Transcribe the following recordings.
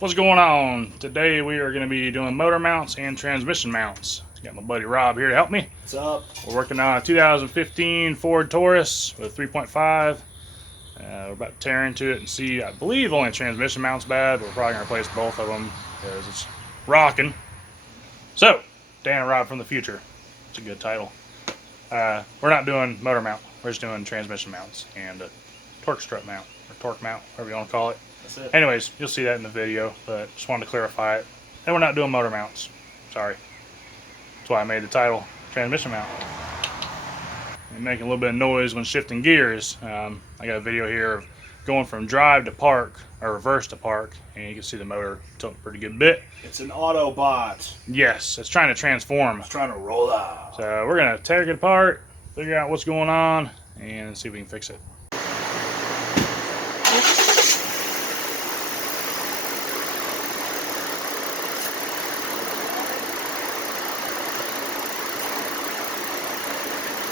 What's going on? Today we are going to be doing motor mounts and transmission mounts. Got my buddy Rob here to help me. What's up? We're working on a 2015 Ford Taurus with 3.5. We're about to tear into it and see. I believe only the transmission mount's bad, but we're probably going to replace both of them because it's rocking. So, Dan and Rob from the future. It's a good title. We're not doing motor mount. We're just doing transmission mounts and a torque strut mount or torque mount, whatever you want to call it. That's it. Anyways, you'll see that in the video, but just wanted to clarify it. And we're not doing motor mounts. Sorry. That's why I made the title transmission mount. And making a little bit of noise when shifting gears. I got a video here of going from drive to park, or reverse to park, and you can see the motor tilting a pretty good bit. It's an Autobot. Yes, it's trying to transform. It's trying to roll out. So we're going to tear it apart, figure out what's going on, and see if we can fix it.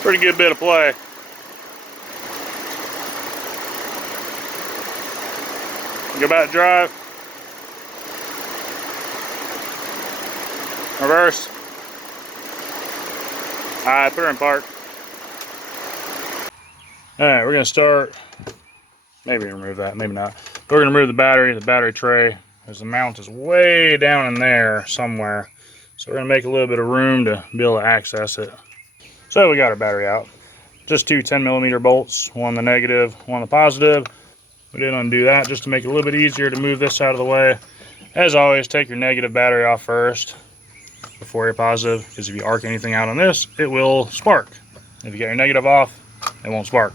Pretty good bit of play. Go back to drive. Reverse. Alright, put her in park. Alright, we're going to start. Maybe remove that, maybe not. We're going to remove the battery tray, because the mount is way down in there somewhere. So we're going to make a little bit of room to be able to access it. So we got our battery out. Just two 10mm bolts, one the negative, one the positive. We did undo that just to make it a little bit easier to move this out of the way. As always, take your negative battery off first before your positive, because if you arc anything out on this, it will spark. If you get your negative off, it won't spark.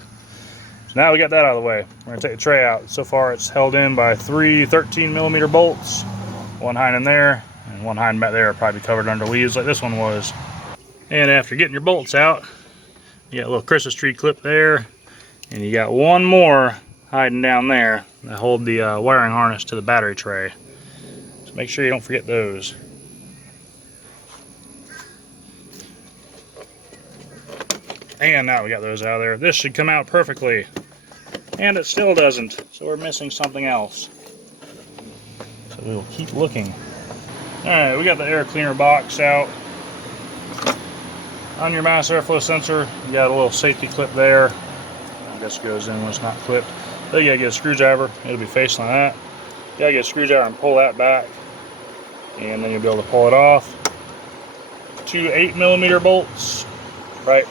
So now we got that out of the way. We're going to take the tray out. So far it's held in by three 13mm bolts, one hiding in there and one hiding back there, probably covered under leaves like this one was. And after getting your bolts out, you got a little Christmas tree clip there, and you got one more hiding down there that hold the wiring harness to the battery tray. So make sure you don't forget those. And now we got those out of there. This should come out perfectly. And it still doesn't, so we're missing something else. So we'll keep looking. Alright, we got the air cleaner box out. On your mass airflow sensor, you got a little safety clip there. I guess it goes in when it's not clipped. Then you gotta get a screwdriver. It'll be facing like that. You gotta get a screwdriver and pull that back, and then you'll be able to pull it off. Two 8mm bolts, right?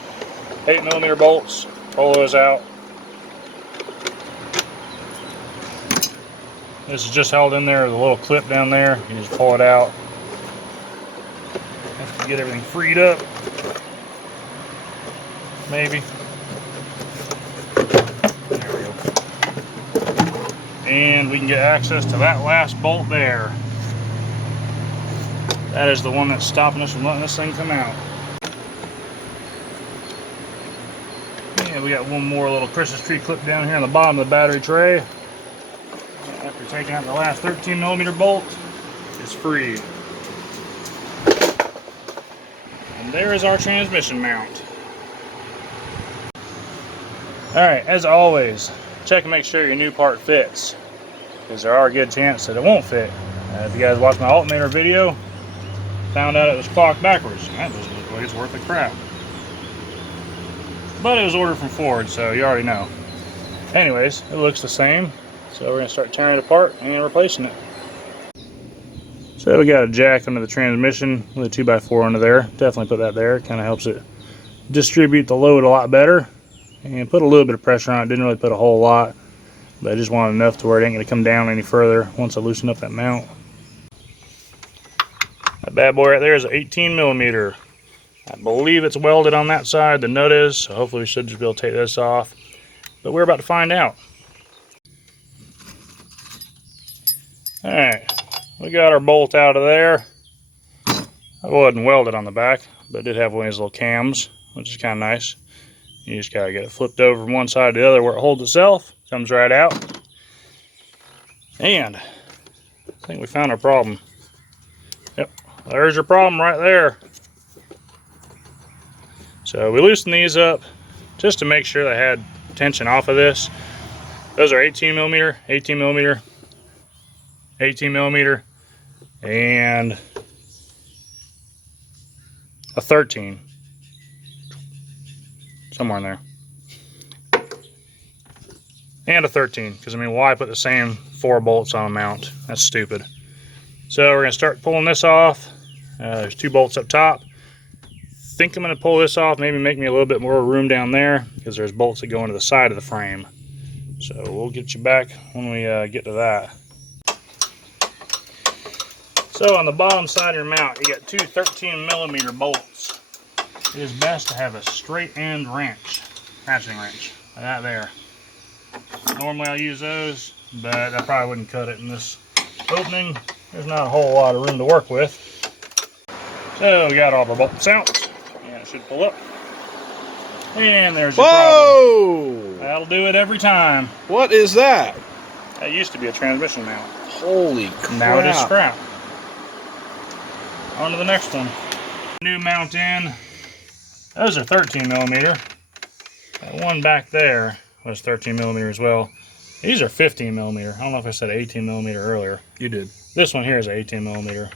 8mm bolts. Pull those out. This is just held in there with a little clip down there. You just pull it out. Have to get everything freed up. Maybe. There we go. And we can get access to that last bolt there. That is the one that's stopping us from letting this thing come out. And we got one more little Christmas tree clip down here on the bottom of the battery tray. After taking out the last 13mm bolt, it's free. And there is our transmission mount. Alright, as always, check and make sure your new part fits, because there are a good chance that it won't fit. If you guys watched my alternator video, found out it was clocked backwards. That doesn't look like it's worth the crap. But it was ordered from Ford, so you already know. Anyways, it looks the same, so we're going to start tearing it apart and replacing it. So we got a jack under the transmission with a 2x4 under there. Definitely put that there. It kind of helps it distribute the load a lot better. And put a little bit of pressure on it. Didn't really put a whole lot, but I just wanted enough to where it ain't going to come down any further once I loosen up that mount. That bad boy right there is an 18mm. I believe it's welded on that side. The nut is, so hopefully we should just be able to take this off. But we're about to find out. Alright, we got our bolt out of there. I wasn't welded on the back, but it did have one of these little cams, which is kind of nice. You just gotta get it flipped over from one side to the other where it holds itself. Comes right out. And I think we found our problem. Yep, there's your problem right there. So we loosened these up just to make sure they had tension off of this. Those are 18 millimeter, 18 millimeter, and a 13. Somewhere in there. And a 13, because I mean, why put the same 4 bolts on a mount? That's stupid. So we're gonna start pulling this off. There's 2 bolts up top. Think I'm gonna pull this off, maybe make me a little bit more room down there, because there's bolts that go into the side of the frame. So we'll get you back when we get to that. So on the bottom side of your mount, you got 2 13 millimeter bolts. It is best to have a straight end wrench, ratcheting wrench, like that there. Normally I'll use those, but I probably wouldn't cut it in this opening. There's not a whole lot of room to work with. So we got all of our bolts out, and it should pull up. And there's your problem. That'll do it every time. What is that? That used to be a transmission mount. Holy crap. Now it is scrap. On to the next one. New mount in. Those are 13 millimeter. That one back there was 13 millimeter as well. These are 15 millimeter. I don't know if I said 18 millimeter earlier. You did. This one here is 18 millimeter.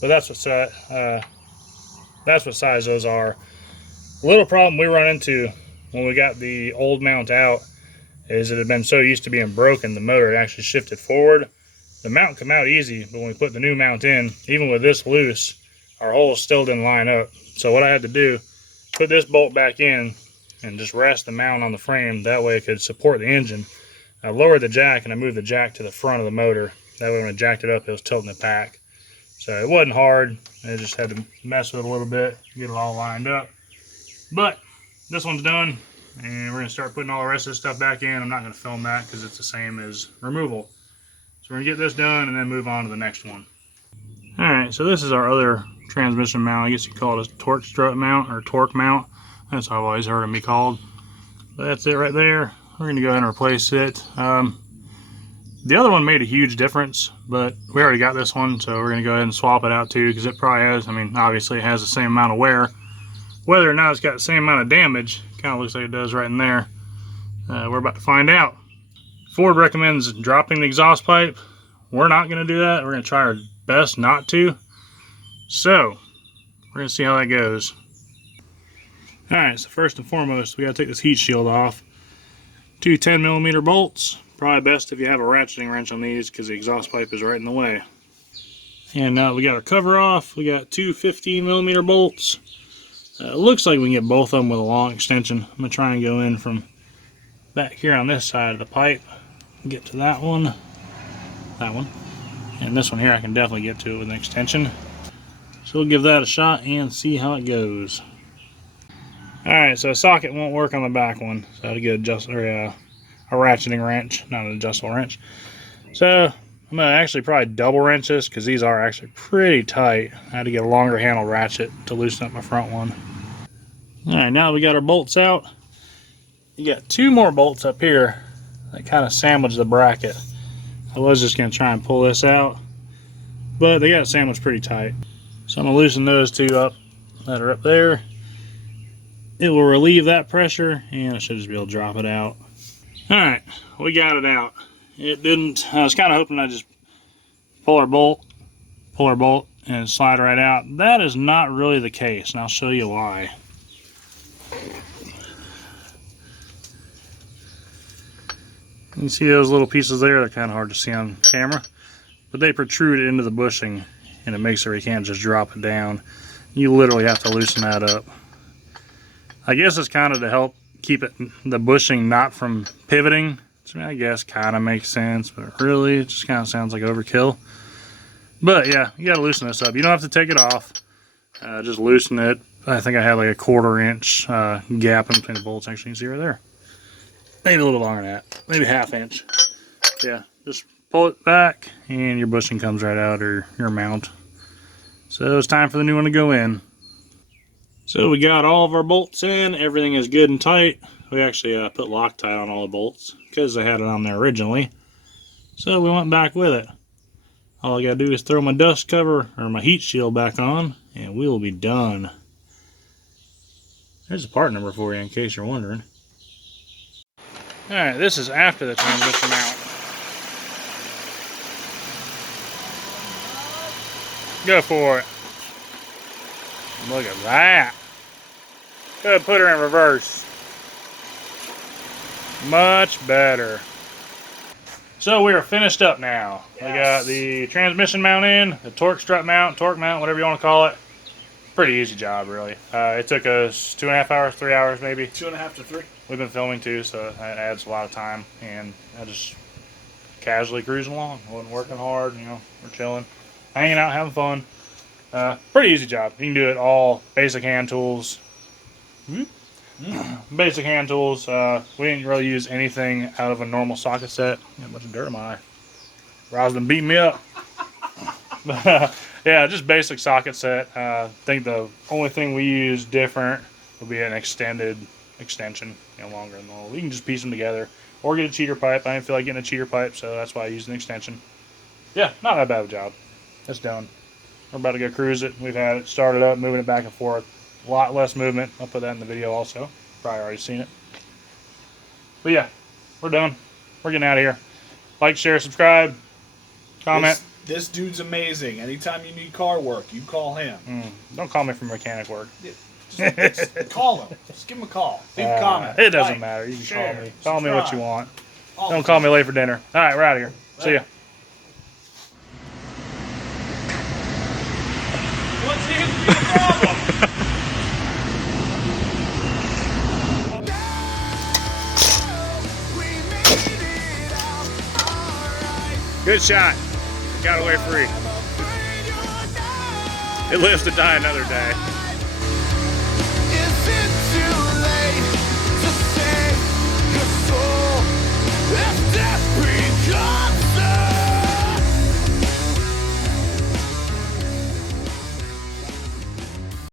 But that's what size those are. A little problem we run into when we got the old mount out is it had been so used to being broken, the motor actually shifted forward. The mount come out easy, but when we put the new mount in, even with this loose, our holes still didn't line up. So what I had to do, put this bolt back in and just rest the mount on the frame. That way it could support the engine. I lowered the jack and I moved the jack to the front of the motor. That way when I jacked it up, it was tilting it back. So it wasn't hard. I just had to mess with it a little bit, get it all lined up. But this one's done, and we're gonna start putting all the rest of this stuff back in. I'm not gonna film that because it's the same as removal. So we're gonna get this done and then move on to the next one. All right, so this is our other transmission mount. I guess you call it a torque strut mount or torque mount. That's how I've always heard them be called. But that's it right there. We're gonna go ahead and replace it. The other one made a huge difference, but we already got this one, so we're gonna go ahead and swap it out too, because it probably has, I mean, obviously it has the same amount of wear. Whether or not it's got the same amount of damage, kind of looks like it does right in there. We're about to find out. Ford recommends dropping the exhaust pipe. We're not gonna do that. We're gonna try our best not to. So, we're gonna see how that goes. All right, so first and foremost, we gotta take this heat shield off. 2 10 millimeter bolts. Probably best if you have a ratcheting wrench on these because the exhaust pipe is right in the way. And now we got our cover off. We got 2 15 millimeter bolts. Looks like we can get both of them with a long extension. I'm gonna try and go in from back here on this side of the pipe. Get to that one. And this one here I can definitely get to it with an extension. So we'll give that a shot and see how it goes. Alright, so a socket won't work on the back one. So I had to get a ratcheting wrench, not an adjustable wrench. So I'm going to actually probably double wrench this because these are actually pretty tight. I had to get a longer handle ratchet to loosen up my front one. Alright, now that we got our bolts out, you got 2 more bolts up here that kind of sandwich the bracket. I was just going to try and pull this out, but they got sandwiched pretty tight. So I'm going to loosen those 2 up that are up there. It will relieve that pressure, and I should just be able to drop it out. Alright, we got it out. It didn't, I was kind of hoping I'd just pull our bolt, and slide right out. That is not really the case, and I'll show you why. You see those little pieces there? They're kind of hard to see on camera, but they protrude into the bushing, and it makes it where you can't just drop it down. You literally have to loosen that up. I guess it's kind of to help keep the bushing not from pivoting. So I guess kind of makes sense, but really it just kind of sounds like overkill. But yeah, you gotta loosen this up. You don't have to take it off. Just loosen it. I think I had like a 1/4 inch gap in between the bolts. Actually, you can see right there. Maybe a little longer than that. Maybe 1/2 inch. Yeah, just pull it back and your bushing comes right out, or your mount. So it's time for the new one to go in. So we got all of our bolts in. Everything is good and tight. We actually put Loctite on all the bolts because I had it on there originally. So we went back with it. All I gotta do is throw my dust cover or my heat shield back on and we will be done. There's a part number for you in case you're wondering. Alright, this is after the transmission mount. Go for it. Look at that. Good, put her in reverse. Much better. So we are finished up now. Yes. We got the transmission mount in, the torque strut mount, torque mount, whatever you want to call it. Pretty easy job, really. It took us 2.5 hours, 3 hours maybe. 2.5 to 3. We've been filming too, so that adds a lot of time. And I just casually cruising along. Wasn't working hard, you know, we're chilling, hanging out, having fun. Pretty easy job. You can do it all basic hand tools. Basic hand tools. We didn't really use anything out of a normal socket set. Got a bunch of dirt in my eye. Roslyn beat me up. But yeah, just basic socket set. I think the only thing we use different would be an extension, you know, longer than normal. You can just piece them together or get a cheater pipe. I didn't feel like getting a cheater pipe, so that's why I used an extension. Yeah, not that bad of a job. It's done. We're about to go cruise it. We've had it started up, moving it back and forth. A lot less movement. I'll put that in the video also. Probably already seen it. But yeah, we're done. We're getting out of here. Like, share, subscribe, comment. This dude's amazing. Anytime you need car work, you call him. Don't call me for mechanic work. Just call him. Just give him a call. Leave a comment. It doesn't Like, matter. You can share, call me. Call me what you want. All Don't call me late for dinner. All right, we're out of here. See ya. What seems to be the problem? Good shot. Got away free. It lives to die another day.